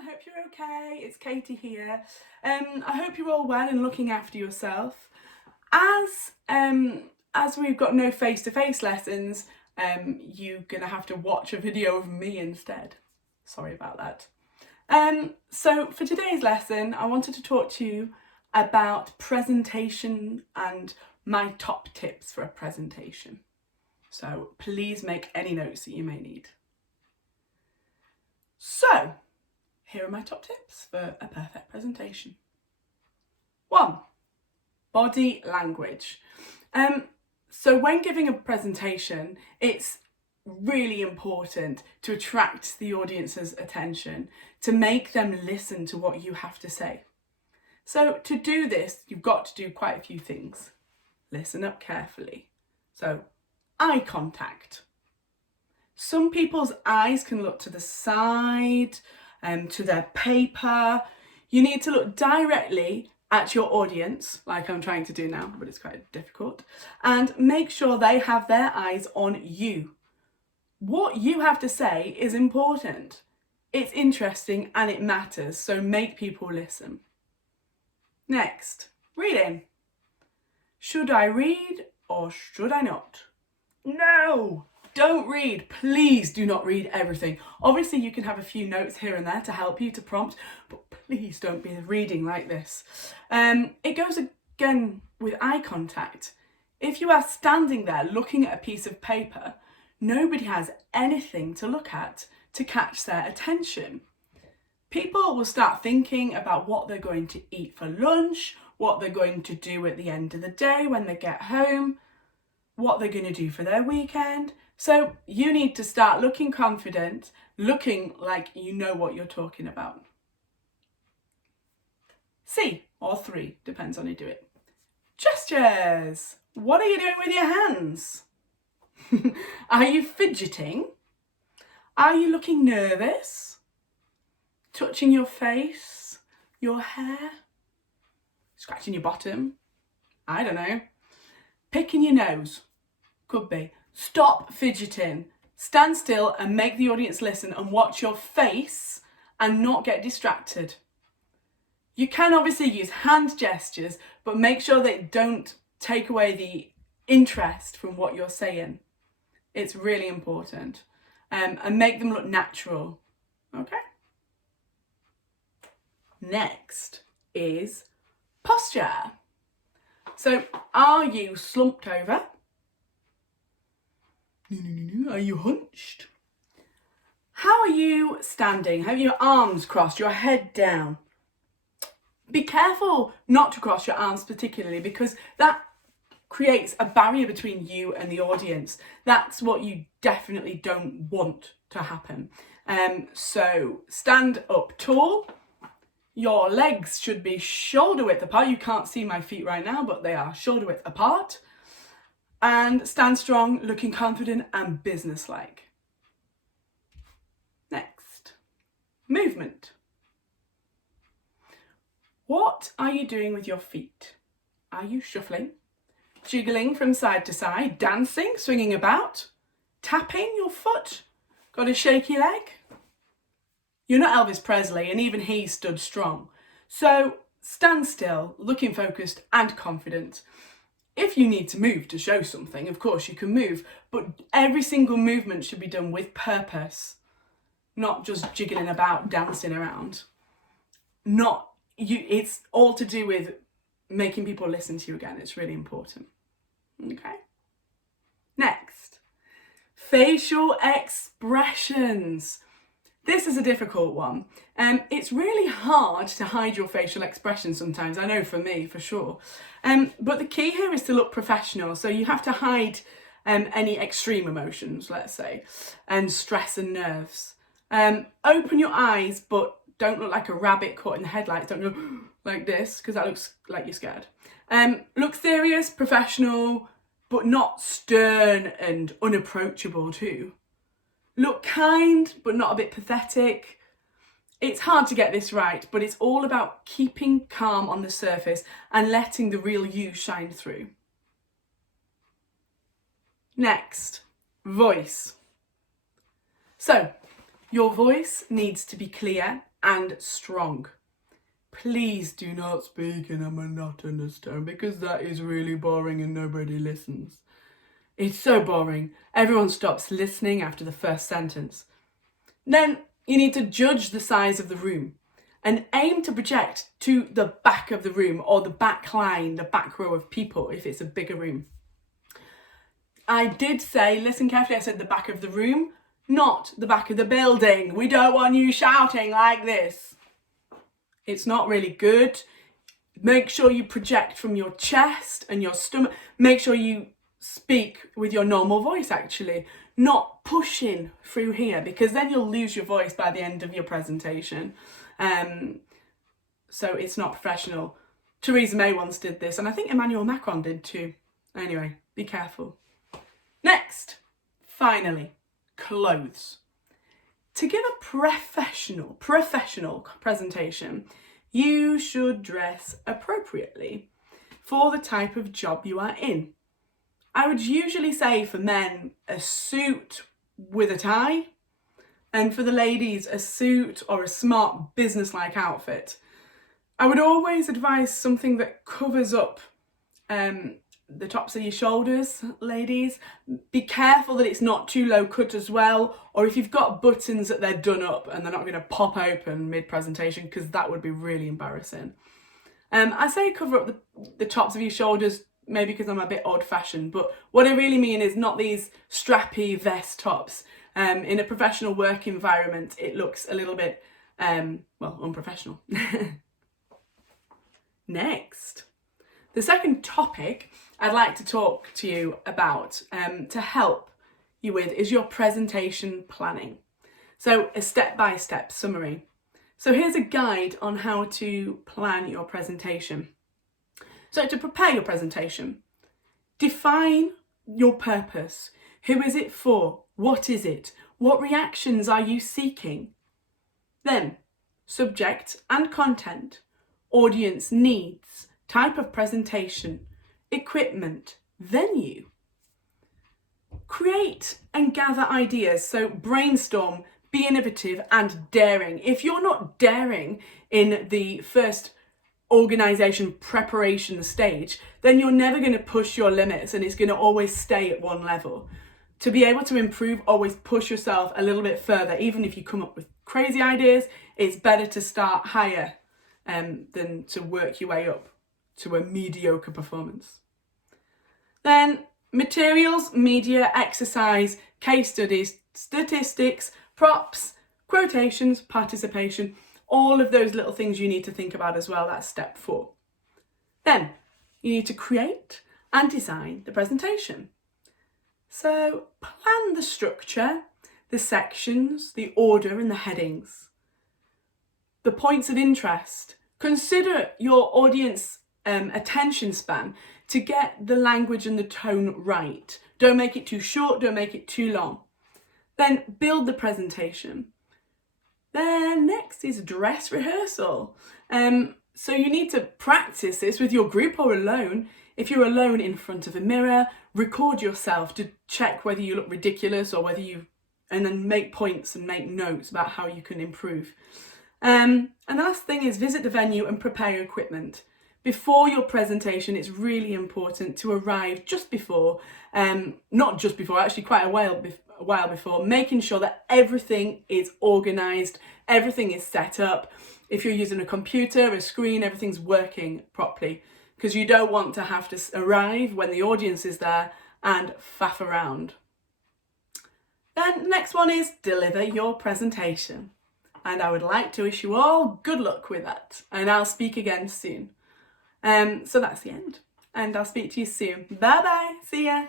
I hope you're okay. It's Katie here. I hope you're all well and looking after yourself. As we've got no face-to-face lessons, you're gonna have to watch a video of me instead. Sorry about that. So for today's lesson, I wanted to talk to you about presentation and my top tips for a presentation. So please make any notes that you may need. So, here are my top tips for a perfect presentation. 1. Body language. So when giving a presentation, it's really important to attract the audience's attention, to make them listen to what you have to say. So to do this, you've got to do quite a few things. Listen up carefully. So, eye contact. Some people's eyes can look to the side, to their paper. You need to look directly at your audience, like I'm trying to do now, but it's quite difficult, and make sure they have their eyes on you. What you have to say is important. It's interesting and it matters, so make people listen. Next, reading. Should I read or should I not? No! Don't read. Please do not read everything. Obviously, you can have a few notes here and there to help you, to prompt, but please don't be reading like this. It goes again with eye contact. If you are standing there looking at a piece of paper, nobody has anything to look at to catch their attention. People will start thinking about what they're going to eat for lunch, what they're going to do at the end of the day when they get home, what they're going to do for their weekend. So you need to start looking confident, looking like you know what you're talking about. C or 3, depends on how you do it. Gestures. What are you doing with your hands? Are you fidgeting? Are you looking nervous? Touching your face, your hair? Scratching your bottom? I don't know. Picking your nose? Could be. Stop fidgeting. Stand still and make the audience listen and watch your face and not get distracted. You can obviously use hand gestures, but make sure they don't take away the interest from what you're saying. It's really important. And make them look natural. Okay? Next is posture. So, are you slumped over? No. Are you hunched? How are you standing? Have your arms crossed, your head down? Be careful not to cross your arms particularly, because that creates a barrier between you and the audience. That's what you definitely don't want to happen. So stand up tall. Your legs should be shoulder width apart. You can't see my feet right now, but they are shoulder width apart. And stand strong, looking confident and businesslike. Next, movement. What are you doing with your feet? Are you shuffling, jiggling from side to side, dancing, swinging about, tapping your foot? Got a shaky leg? You're not Elvis Presley, and even he stood strong. So stand still, looking focused and confident. If you need to move to show something, of course you can move, but every single movement should be done with purpose, not just jiggling about, dancing around. It's all to do with making people listen to you again. It's really important. Okay. Next, facial expressions. This is a difficult one. It's really hard to hide your facial expression sometimes. I know for me, for sure. But the key here is to look professional. So you have to hide any extreme emotions, let's say, and stress and nerves. Open your eyes, but don't look like a rabbit caught in the headlights. Don't go like this, because that looks like you're scared. Look serious, professional, but not stern and unapproachable too. Look kind, but not a bit pathetic. It's hard to get this right, but it's all about keeping calm on the surface and letting the real you shine through. Next, voice. So, your voice needs to be clear and strong. Please do not speak in a monotonous tone, because that is really boring and nobody listens. It's so boring. Everyone stops listening after the first sentence. Then you need to judge the size of the room and aim to project to the back of the room, or the back line, the back row of people if it's a bigger room. I did say, listen carefully, I said the back of the room, not the back of the building. We don't want you shouting like this. It's not really good. Make sure you project from your chest and your stomach. Make sure you speak with your normal voice, actually, not pushing through here, because then you'll lose your voice by the end of your presentation. So it's not professional. Theresa May once did this, and I think Emmanuel Macron did too. Anyway, be careful. Next, finally, clothes. To give a professional presentation, you should dress appropriately for the type of job you are in. I would usually say for men, a suit with a tie, and for the ladies, a suit or a smart business-like outfit. I would always advise something that covers up the tops of your shoulders, ladies. Be careful that it's not too low cut as well, or if you've got buttons that they're done up and they're not going to pop open mid-presentation, because that would be really embarrassing. I say cover up the tops of your shoulders, maybe because I'm a bit old-fashioned, but what I really mean is not these strappy vest tops. In a professional work environment, it looks a little bit, unprofessional. Next, the second topic I'd like to talk to you about to help you with is your presentation planning. So a step-by-step summary. So here's a guide on how to plan your presentation. So to prepare your presentation, define your purpose. Who is it for? What is it? What reactions are you seeking? Then, subject and content, audience needs, type of presentation, equipment, venue. Create and gather ideas, so brainstorm, be innovative and daring. If you're not daring in the first organisation preparation stage, then you're never going to push your limits and it's going to always stay at one level. To be able to improve, always push yourself a little bit further. Even if you come up with crazy ideas, it's better to start higher than to work your way up to a mediocre performance. Then materials, media, exercise, case studies, statistics, props, quotations, participation, all of those little things you need to think about as well. That's step 4. Then you need to create and design the presentation. So plan the structure, the sections, the order and the headings, the points of interest. Consider your audience attention span to get the language and the tone right. Don't make it too short, don't make it too long. Then build the presentation. Then next is dress rehearsal. So you need to practice this with your group or alone. If you're alone in front of a mirror, record yourself to check whether you look ridiculous or whether and then make points and make notes about how you can improve. And the last thing is visit the venue and prepare your equipment. Before your presentation, it's really important to arrive just before, not just before, actually quite a while before, making sure that everything is organised, everything is set up. If you're using a computer, a screen, everything's working properly, because you don't want to have to arrive when the audience is there and faff around. Then the next one is deliver your presentation. And I would like to wish you all good luck with that. And I'll speak again soon. So that's the end. And I'll speak to you soon. Bye bye. See ya.